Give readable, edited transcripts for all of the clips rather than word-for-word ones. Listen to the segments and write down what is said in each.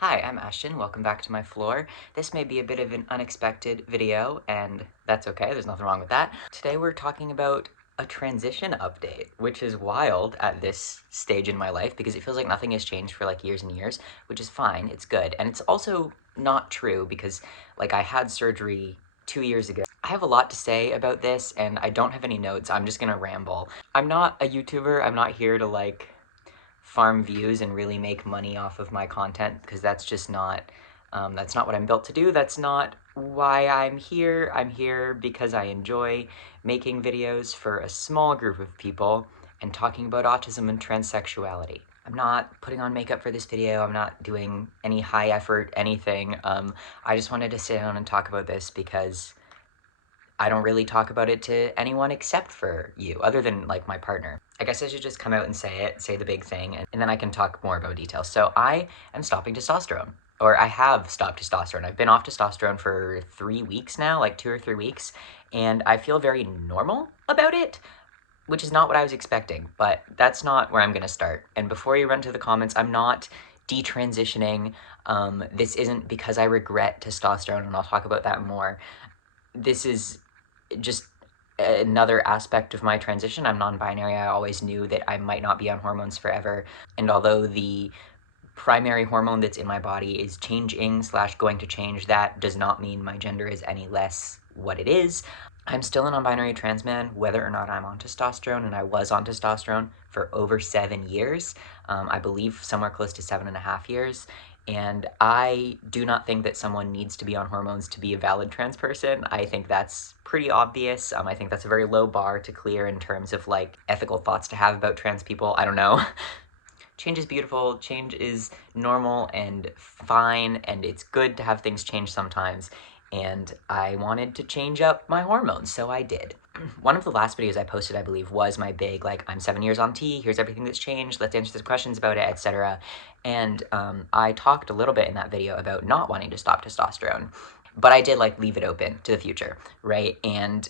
Hi, I'm Ashton. Welcome back to my floor. This may be a bit of an unexpected video, and that's okay. There's nothing wrong with that. Today we're talking about a transition update, which is wild at this stage in my life because it feels like nothing has changed for like years and years, which is fine. It's good. And it's also not true because I had surgery 2 years ago. I have a lot to say about this and I don't have any notes. I'm just gonna ramble. I'm not a YouTuber. I'm not here to farm views and really make money off of my content because that's not what I'm built to do. That's not why I'm here. I'm here because I enjoy making videos for a small group of people and talking about autism and transsexuality. I'm not putting on makeup for this video. I'm not doing any high effort anything. I just wanted to sit down and talk about this because I don't really talk about it to anyone except for you, other than my partner. I guess I should just come out and say the big thing, and then I can talk more about details. So I am stopping testosterone, or I have stopped testosterone. I've been off testosterone for 3 weeks now, like 2 or 3 weeks, and I feel very normal about it, which is not what I was expecting, but that's not where I'm gonna start. And before you run to the comments, I'm not detransitioning. This isn't because I regret testosterone, and I'll talk about that more. This is just another aspect of my transition. I'm non-binary. I always knew that I might not be on hormones forever. And although the primary hormone that's in my body is changing / going to change, that does not mean my gender is any less what it is. I'm still a non-binary trans man, whether or not I'm on testosterone, and I was on testosterone for over 7 years. I believe somewhere close to 7.5 years. And I do not think that someone needs to be on hormones to be a valid trans person. I think that's pretty obvious. I think that's a very low bar to clear in terms of ethical thoughts to have about trans people. I don't know. Change is beautiful, change is normal and fine, and it's good to have things change sometimes. And I wanted to change up my hormones, so I did. One of the last videos I posted, I believe, was my big, I'm 7 years on T, here's everything that's changed, let's answer the questions about it, etc. And I talked a little bit in that video about not wanting to stop testosterone. But I did leave it open to the future, right? And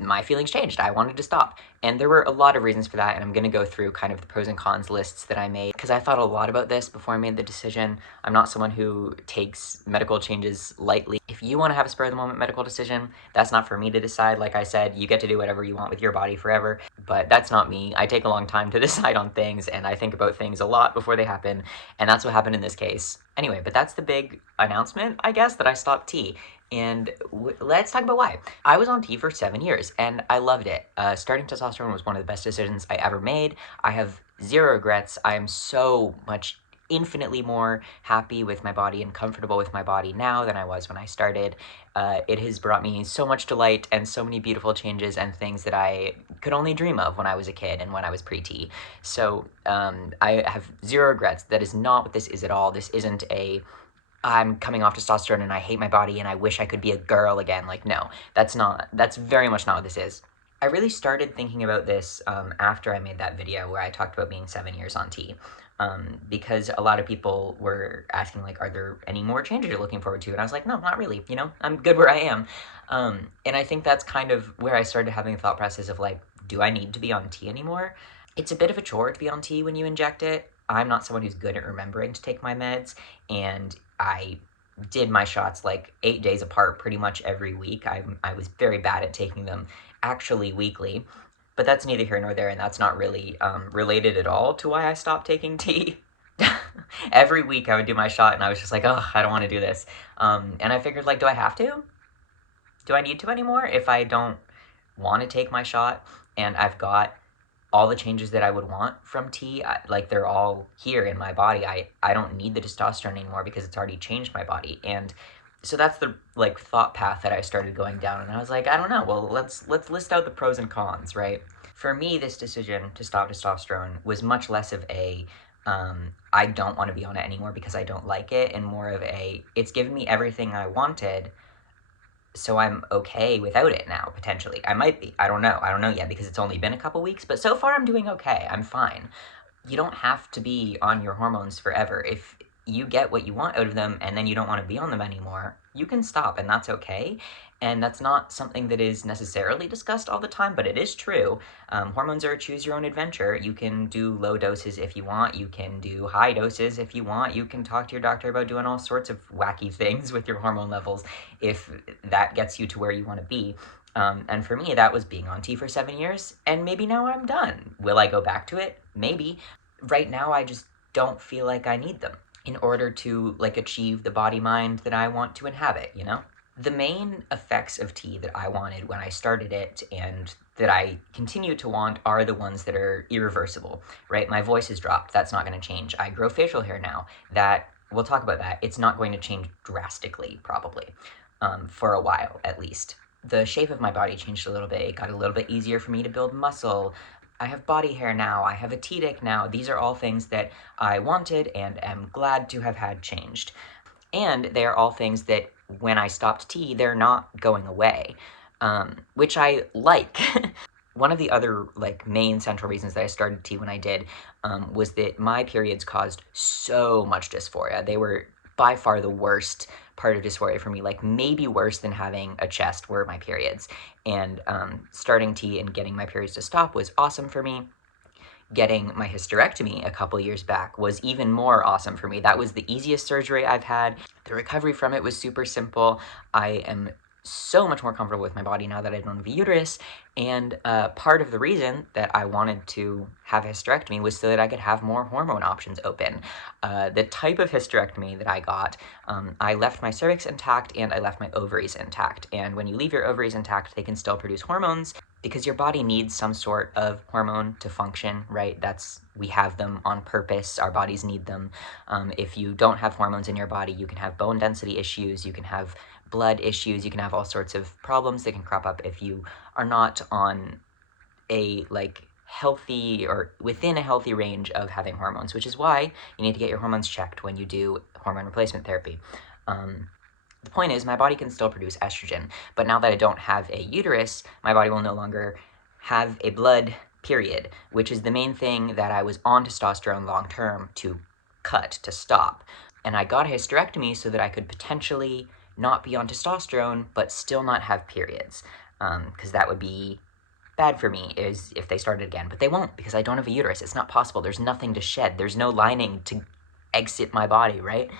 my feelings changed. I wanted to stop. And there were a lot of reasons for that, and I'm going to go through kind of the pros and cons lists that I made, because I thought a lot about this before I made the decision. I'm not someone who takes medical changes lightly. If you want to have a spur-of-the-moment medical decision, that's not for me to decide. Like I said, you get to do whatever you want with your body forever, but that's not me. I take a long time to decide on things, and I think about things a lot before they happen, and that's what happened in this case. Anyway, but that's the big announcement, I guess, that I stopped T. And let's talk about why. I was on T for 7 years, and I loved it. Starting testosterone was one of the best decisions I ever made. I have zero regrets. I am so much infinitely more happy with my body and comfortable with my body now than I was when I started. It has brought me so much delight and so many beautiful changes and things that I could only dream of when I was a kid and when I was pre-T. So I have zero regrets. That is not what this is at all. This isn't I'm coming off testosterone and I hate my body and I wish I could be a girl again. No, that's very much not what this is. I really started thinking about this after I made that video where I talked about being 7 years on T. Because a lot of people were asking, are there any more changes you're looking forward to? And I was like, no, not really, I'm good where I am. And I think that's kind of where I started having a thought process of, do I need to be on T anymore? It's a bit of a chore to be on T when you inject it. I'm not someone who's good at remembering to take my meds, and I did my shots 8 days apart pretty much every week. I was very bad at taking them actually weekly. But that's neither here nor there, and that's not really related at all to why I stopped taking T. Every week I would do my shot, and I was just like, oh, I don't want to do this. And I figured, do I have to? Do I need to anymore? If I don't want to take my shot, and I've got all the changes that I would want from T, they're all here in my body. I don't need the testosterone anymore because it's already changed my body. And so that's the thought path that I started going down, and I was like, I don't know, well, let's list out the pros and cons, right? For me, this decision to stop testosterone was much less of a I don't want to be on it anymore because I don't like it, and more of a it's given me everything I wanted, so I'm okay without it now, potentially. I might be. I don't know yet because it's only been a couple weeks, but so far I'm doing okay. I'm fine. You don't have to be on your hormones forever. you get what you want out of them and then you don't want to be on them anymore, you can stop, and that's okay. And that's not something that is necessarily discussed all the time, but it is true. Hormones are a choose your own adventure. You can do low doses if you want, you can do high doses if you want, you can talk to your doctor about doing all sorts of wacky things with your hormone levels if that gets you to where you want to be. And for me, that was being on T for 7 years, and maybe now I'm done. Will I go back to it? Maybe. Right now, I just don't feel like I need them in order to, like, achieve the body mind that I want to inhabit, you know? The main effects of tea that I wanted when I started it and that I continue to want are the ones that are irreversible, right? My voice has dropped. That's not going to change. I grow facial hair now. We'll talk about that. It's not going to change drastically, probably, for a while at least. The shape of my body changed a little bit. It got a little bit easier for me to build muscle. I have body hair now. I have a tea dick now. These are all things that I wanted and am glad to have had changed. And they are all things that when I stopped tea, they're not going away, which I like. One of the other, like, main central reasons that I started tea when I did was that my periods caused so much dysphoria. They were by far the worst part of dysphoria for me, like maybe worse than having a chest were my periods. And starting tea and getting my periods to stop was awesome for me. Getting my hysterectomy a couple years back was even more awesome for me. That was the easiest surgery I've had. The recovery from it was super simple. I am so much more comfortable with my body now that I don't have a uterus, and part of the reason that I wanted to have a hysterectomy was so that I could have more hormone options open. The type of hysterectomy that I got, I left my cervix intact and I left my ovaries intact, and when you leave your ovaries intact, they can still produce hormones, because your body needs some sort of hormone to function, right? We have them on purpose. Our bodies need them. If you don't have hormones in your body, you can have bone density issues, you can have blood issues, you can have all sorts of problems that can crop up if you are not on a, like, healthy or within a healthy range of having hormones, which is why you need to get your hormones checked when you do hormone replacement therapy. The point is, my body can still produce estrogen, but now that I don't have a uterus, my body will no longer have a blood period, which is the main thing that I was on testosterone long term to cut, to stop. And I got a hysterectomy so that I could potentially not be on testosterone, but still not have periods, because that would be bad for me is if they started again, but they won't, because I don't have a uterus. It's not possible. There's nothing to shed. There's no lining to exit my body, right?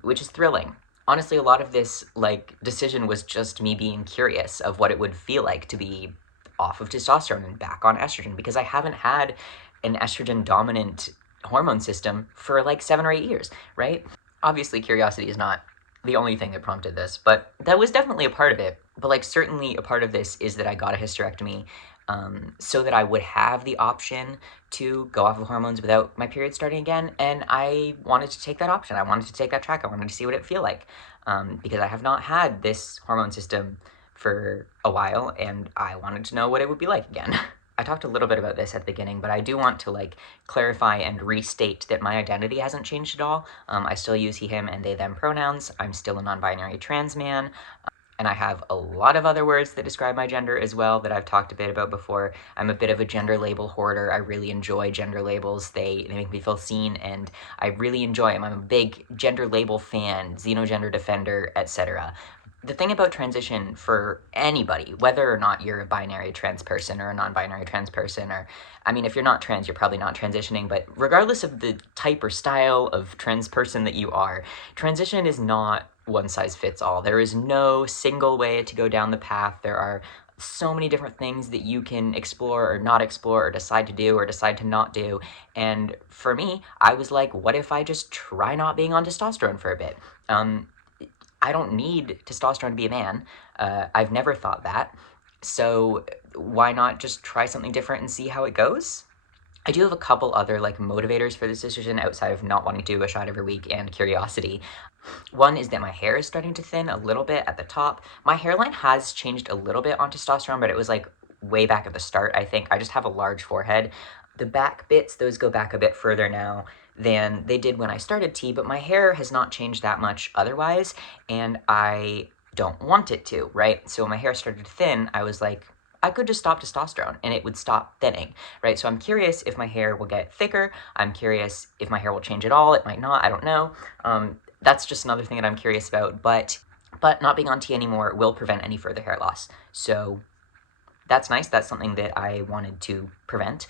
Which is thrilling. Honestly, a lot of this, like, decision was just me being curious of what it would feel like to be off of testosterone and back on estrogen, because I haven't had an estrogen-dominant hormone system for, like, 7 or 8 years, right? Obviously, curiosity is not the only thing that prompted this, but that was definitely a part of it. But, like, certainly a part of this is that I got a hysterectomy so that I would have the option to go off of hormones without my period starting again, and I wanted to take that option. I wanted to take that track. I wanted to see what it feel like, because I have not had this hormone system for a while, and I wanted to know what it would be like again. I talked a little bit about this at the beginning, but I do want to, like, clarify and restate that my identity hasn't changed at all. I still use he, him, and they, them pronouns. I'm still a non-binary trans man. And I have a lot of other words that describe my gender as well that I've talked a bit about before. I'm a bit of a gender label hoarder. I really enjoy gender labels. They make me feel seen, and I really enjoy them. I'm a big gender label fan, xenogender defender, etc. The thing about transition for anybody, whether or not you're a binary trans person or a non-binary trans person, or, I mean, if you're not trans, you're probably not transitioning, but regardless of the type or style of trans person that you are, transition is not one size fits all. There is no single way to go down the path. There are so many different things that you can explore or not explore or decide to do or decide to not do. And for me, I was like, what if I just try not being on testosterone for a bit? I don't need testosterone to be a man. I've never thought that. So why not just try something different and see how it goes? I do have a couple other, like, motivators for this decision outside of not wanting to do a shot every week and curiosity. One is that my hair is starting to thin a little bit at the top. My hairline has changed a little bit on testosterone, but it was, like, way back at the start, I think. I just have a large forehead. The back bits, those go back a bit further now than they did when I started tea, but my hair has not changed that much otherwise, and I don't want it to, right? So when my hair started to thin, I was like, I could just stop testosterone and it would stop thinning, right? So I'm curious if my hair will get thicker. I'm curious if my hair will change at all. It might not, I don't know. That's just another thing that I'm curious about, but not being on T anymore will prevent any further hair loss. So that's nice. That's something that I wanted to prevent.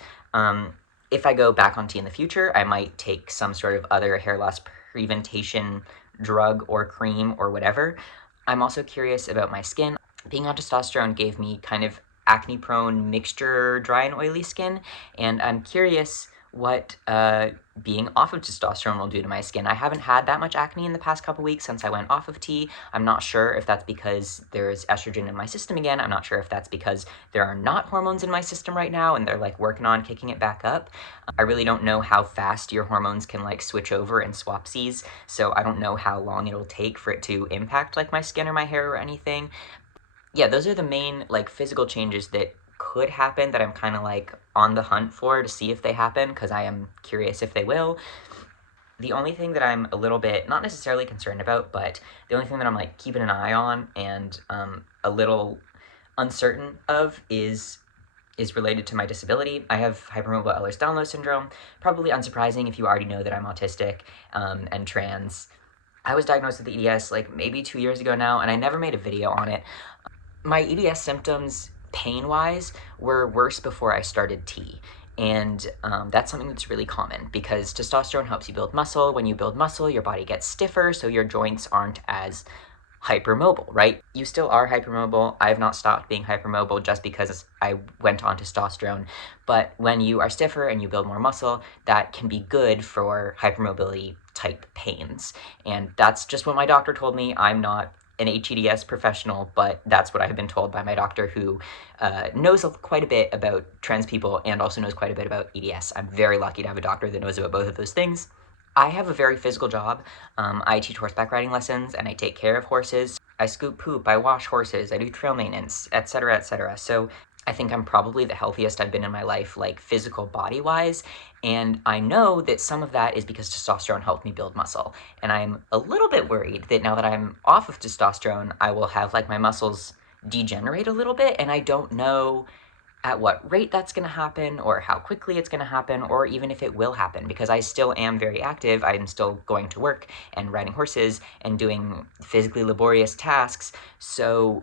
If I go back on T in the future, I might take some sort of other hair loss prevention drug or cream or whatever. I'm also curious about my skin. Being on testosterone gave me kind of acne-prone mixture, dry and oily skin, and I'm curious what being off of testosterone will do to my skin. I haven't had that much acne in the past couple weeks since I went off of T. I'm not sure if that's because there's estrogen in my system again. I'm not sure if that's because there are not hormones in my system right now and they're like working on kicking it back up. I really don't know how fast your hormones can like switch over and swapsies, so I don't know how long it'll take for it to impact like my skin or my hair or anything. Yeah, those are the main like physical changes that could happen that I'm kind of like on the hunt for to see if they happen, because I am curious if they will. The only thing that I'm a little bit, not necessarily concerned about, but the only thing that I'm like keeping an eye on and a little uncertain of is related to my disability. I have hypermobile Ehlers-Danlos syndrome, probably unsurprising if you already know that I'm autistic and trans. I was diagnosed with EDS like maybe 2 years ago now, and I never made a video on it. My EDS symptoms, pain-wise, were worse before I started T. And that's something that's really common because testosterone helps you build muscle. When you build muscle, your body gets stiffer, so your joints aren't as hypermobile, right? You still are hypermobile. I have not stopped being hypermobile just because I went on testosterone. But when you are stiffer and you build more muscle, that can be good for hypermobility type pains. And that's just what my doctor told me. I'm not an HEDS professional, but that's what I have been told by my doctor, who knows quite a bit about trans people and also knows quite a bit about EDS. I'm very lucky to have a doctor that knows about both of those things. I have a very physical job. I teach horseback riding lessons and I take care of horses. I scoop poop, I wash horses, I do trail maintenance, etc., etc. So I think I'm probably the healthiest I've been in my life, like physical body-wise, and I know that some of that is because testosterone helped me build muscle. And I'm a little bit worried that now that I'm off of testosterone, I will have like my muscles degenerate a little bit, and I don't know at what rate that's going to happen or how quickly it's going to happen or even if it will happen, because I still am very active. I'm still going to work and riding horses and doing physically laborious tasks, so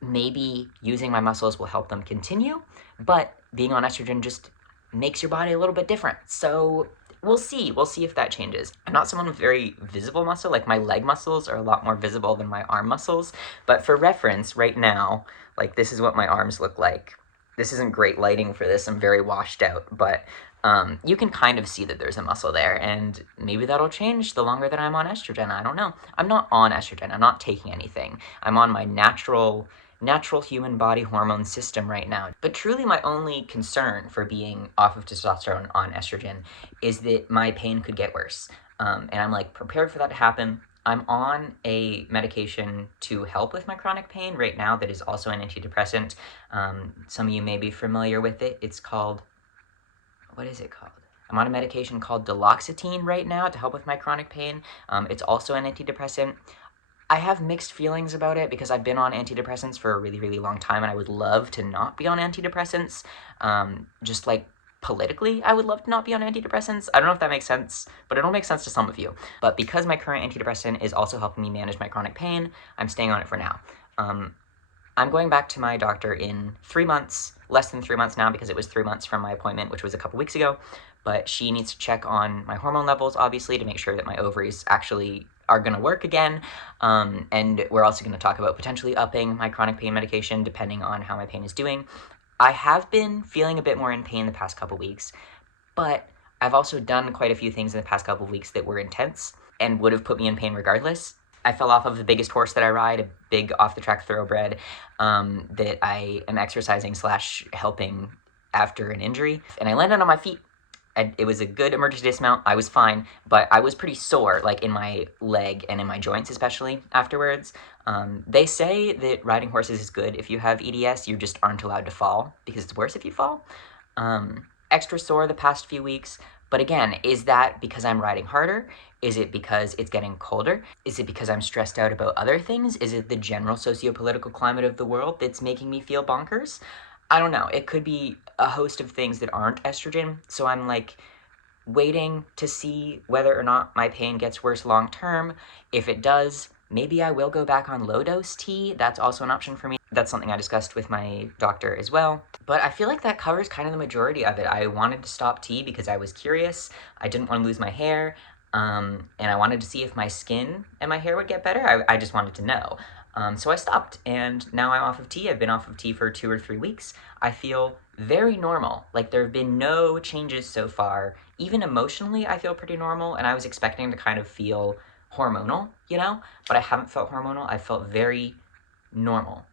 maybe using my muscles will help them continue, but being on estrogen just makes your body a little bit different. So we'll see if that changes. I'm not someone with very visible muscle. Like my leg muscles are a lot more visible than my arm muscles, but for reference right now, like this is what my arms look like. This isn't great lighting for this, I'm very washed out, but you can kind of see that there's a muscle there, and maybe that'll change the longer that I'm on estrogen. I don't know. I'm not on estrogen. I'm not taking anything. I'm on my natural human body hormone system right now. But truly my only concern for being off of testosterone on estrogen is that my pain could get worse. And I'm like prepared for that to happen. I'm on a medication to help with my chronic pain right now that is also an antidepressant. Some of you may be familiar with it. It's called, what is it called? I'm on a medication called duloxetine right now to help with my chronic pain. It's also an antidepressant. I have mixed feelings about it because I've been on antidepressants for a really, really long time, and I would love to not be on antidepressants. Just like politically, I would love to not be on antidepressants. I don't know if that makes sense, but it'll make sense to some of you. But because my current antidepressant is also helping me manage my chronic pain, I'm staying on it for now. I'm going back to my doctor in 3 months, less than 3 months now, because it was 3 months from my appointment, which was a couple weeks ago. But she needs to check on my hormone levels, obviously, to make sure that my ovaries actually are going to work again. And we're also going to talk about potentially upping my chronic pain medication depending on how my pain is doing. I have been feeling a bit more in pain the past couple weeks, but I've also done quite a few things in the past couple weeks that were intense and would have put me in pain regardless. I fell off of the biggest horse that I ride, a big off-the-track thoroughbred that I am exercising / helping after an injury, and I landed on my feet. It was a good emergency dismount. I was fine, but I was pretty sore, like in my leg and in my joints especially afterwards. They say that riding horses is good if you have EDS. You just aren't allowed to fall because it's worse if you fall. Extra sore the past few weeks, but again, is that because I'm riding harder? Is it because it's getting colder? Is it because I'm stressed out about other things? Is it the general socio-political climate of the world that's making me feel bonkers? I don't know, it could be a host of things that aren't estrogen, so I'm like waiting to see whether or not my pain gets worse long term. If it does, maybe I will go back on low dose T. That's also an option for me. That's something I discussed with my doctor as well. But I feel like that covers kind of the majority of it. I wanted to stop T because I was curious. I didn't want to lose my hair. And I wanted to see if my skin and my hair would get better. I just wanted to know. So I stopped, and now I'm off of T. I've been off of T for 2 or 3 weeks. I feel very normal. Like, there have been no changes so far. Even emotionally, I feel pretty normal, and I was expecting to kind of feel hormonal, you know? But I haven't felt hormonal. I felt very normal.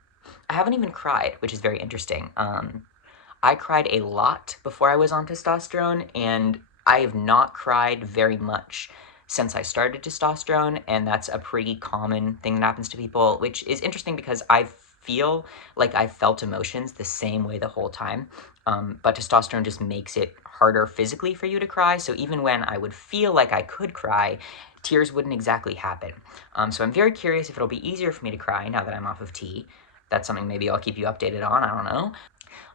I haven't even cried, which is very interesting. I cried a lot before I was on testosterone, and I have not cried very much since I started testosterone, and that's a pretty common thing that happens to people, which is interesting because I feel like I felt emotions the same way the whole time, but testosterone just makes it harder physically for you to cry, so even when I would feel like I could cry, tears wouldn't exactly happen. So I'm very curious if it'll be easier for me to cry now that I'm off of T. That's something maybe I'll keep you updated on, I don't know.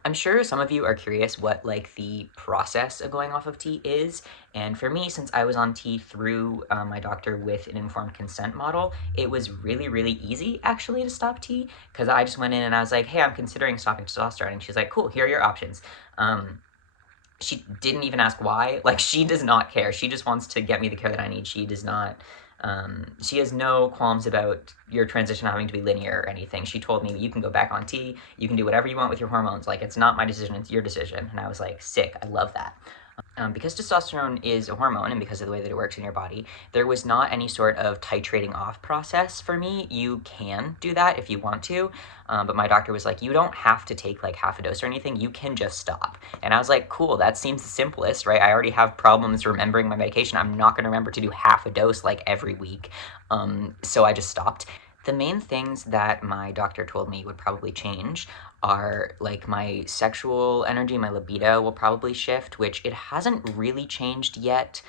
I'm sure some of you are curious what like the process of going off of T is, and for me, since I was on T through my doctor with an informed consent model, it was really, really easy actually to stop T, because I just went in and I was like, hey, I'm considering stopping testosterone, and she's like, cool, here are your options. She didn't even ask why. Like, she does not care. She just wants to get me the care that I need. She does not, she has no qualms about your transition having to be linear or anything. She told me, you can go back on T, you can do whatever you want with your hormones. Like, it's not my decision, it's your decision. And I was like, sick, I love that. Because testosterone is a hormone and because of the way that it works in your body, there was not any sort of titrating off process for me. You can do that if you want to, but my doctor was like, you don't have to take like half a dose or anything, you can just stop. And I was like, cool, that seems the simplest, right? I already have problems remembering my medication. I'm not going to remember to do half a dose like every week. So I just stopped. The main things that my doctor told me would probably change are like my sexual energy, my libido will probably shift, which it hasn't really changed yet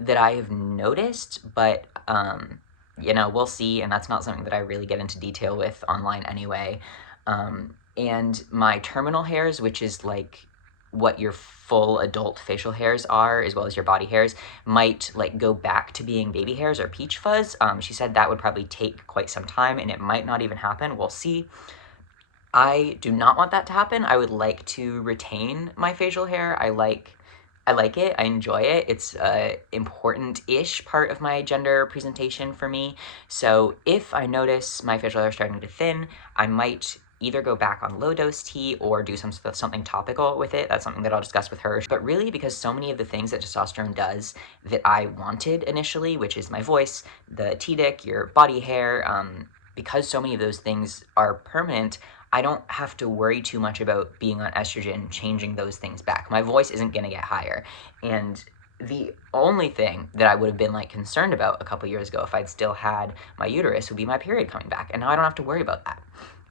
that I have noticed, but you know, we'll see, and that's not something that I really get into detail with online anyway. And my terminal hairs, which is like what your full adult facial hairs are, as well as your body hairs, might like go back to being baby hairs or peach fuzz. She said that would probably take quite some time, and it might not even happen. We'll see. I do not want that to happen. I would like to retain my facial hair. I like it. I enjoy it. It's a important-ish part of my gender presentation for me. So if I notice my facial hair starting to thin, I might either go back on low-dose T or do something topical with it. That's something that I'll discuss with her. But really, because so many of the things that testosterone does that I wanted initially, which is my voice, the T-dick, your body hair, because so many of those things are permanent, I don't have to worry too much about being on estrogen changing those things back. My voice isn't going to get higher. And the only thing that I would have been like concerned about a couple years ago if I'd still had my uterus would be my period coming back. And now I don't have to worry about that.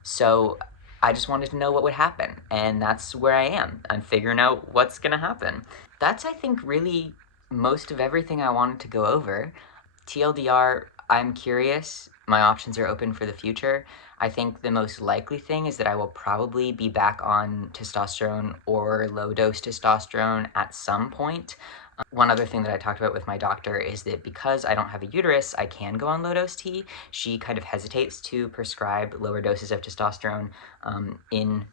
So I just wanted to know what would happen. And that's where I am. I'm figuring out what's going to happen. That's, I think, really most of everything I wanted to go over. TLDR, I'm curious. My options are open for the future. I think the most likely thing is that I will probably be back on testosterone or low-dose testosterone at some point. One other thing that I talked about with my doctor is that because I don't have a uterus, I can go on low-dose T. She kind of hesitates to prescribe lower doses of testosterone in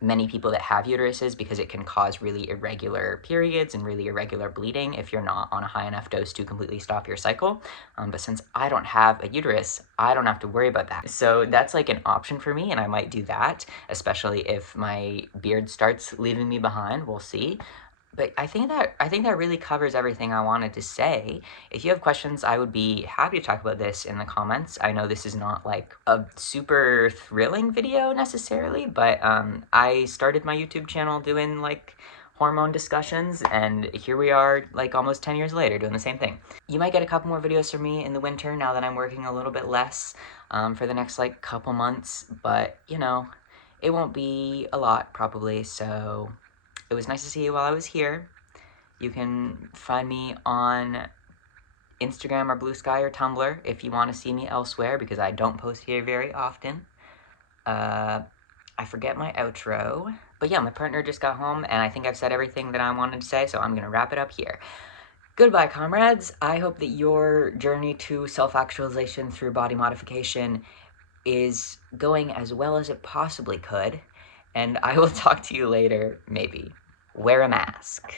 many people that have uteruses because it can cause really irregular periods and really irregular bleeding if you're not on a high enough dose to completely stop your cycle. But since I don't have a uterus, I don't have to worry about that. So that's like an option for me, and I might do that, especially if my beard starts leaving me behind. We'll see. But I think that really covers everything I wanted to say. If you have questions, I would be happy to talk about this in the comments. I know this is not like a super thrilling video necessarily, but I started my YouTube channel doing like hormone discussions, and here we are like almost 10 years later doing the same thing. You might get a couple more videos from me in the winter now that I'm working a little bit less for the next like couple months, but you know, it won't be a lot probably, so it was nice to see you while I was here. You can find me on Instagram or Blue Sky or Tumblr if you want to see me elsewhere, because I don't post here very often. I forget my outro. But yeah, my partner just got home, and I think I've said everything that I wanted to say, so I'm gonna wrap it up here. Goodbye, comrades. I hope that your journey to self-actualization through body modification is going as well as it possibly could, and I will talk to you later, maybe. Wear a mask.